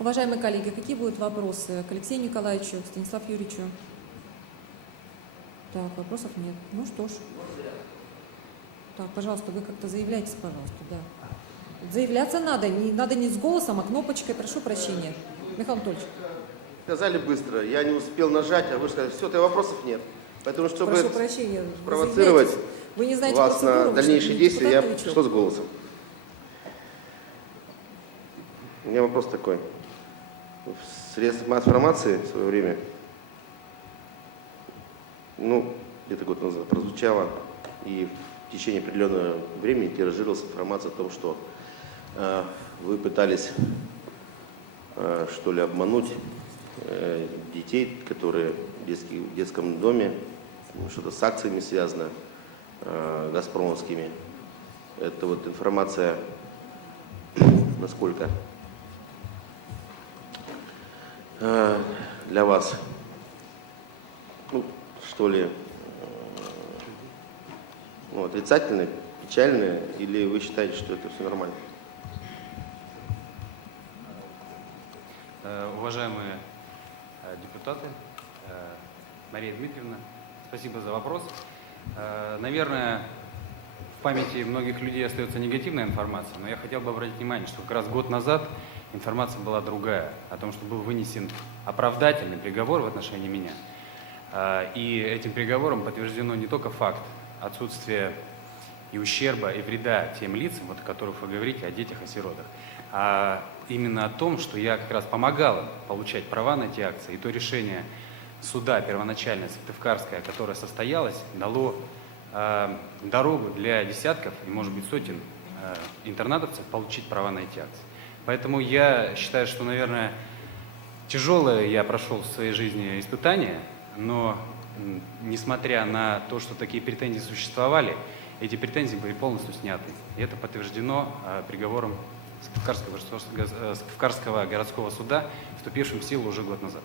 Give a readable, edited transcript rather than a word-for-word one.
Уважаемые коллеги, какие будут вопросы к Алексею Николаевичу, к Станиславу Юрьевичу? Так, вопросов нет. Ну что ж. Так, пожалуйста, вы как-то заявляйтесь, пожалуйста, да. Заявляться надо не с голосом, а кнопочкой. Прошу прощения. Михаил Анатольевич. Сказали быстро, я не успел нажать, а вы сказали, все, вопросов нет. Поэтому, чтобы Прошу прощения, спровоцировать вы не знаете вас на процедуру, дальнейшие действия, я новичок. пришел с голосом. У меня вопрос такой. В средствах массовой информации в свое время, где-то год назад прозвучало, и в течение определенного времени тиражировалась информация о том, что вы пытались, что ли, обмануть детей, которые в детском доме, что-то с акциями связано, газпромовскими. Это вот информация, насколько для вас, что ли, отрицательная, печальная, или вы считаете, что это все нормально? Уважаемые депутаты, Мария Дмитриевна, спасибо за вопрос. Наверное, в памяти многих людей остается негативная информация, но я хотел бы обратить внимание, что как раз год назад информация была другая, о том, что был вынесен оправдательный приговор в отношении меня. И этим приговором подтверждено не только факт отсутствия и ущерба, и вреда тем лицам, вот о которых вы говорите, о детях, о сиротах, а именно о том, что я как раз помогал им получать права на эти акции, и то решение суда первоначальное, Сыктывкарское, которое состоялось, дало дорогу для десятков и, может быть, сотен интернатовцев получить права на эти акции. Поэтому я считаю, что, наверное, тяжелое я прошел в своей жизни испытание, но, несмотря на то, что такие претензии существовали, эти претензии были полностью сняты. И это подтверждено приговором Сыктывкарского городского суда, вступившим в силу уже год назад.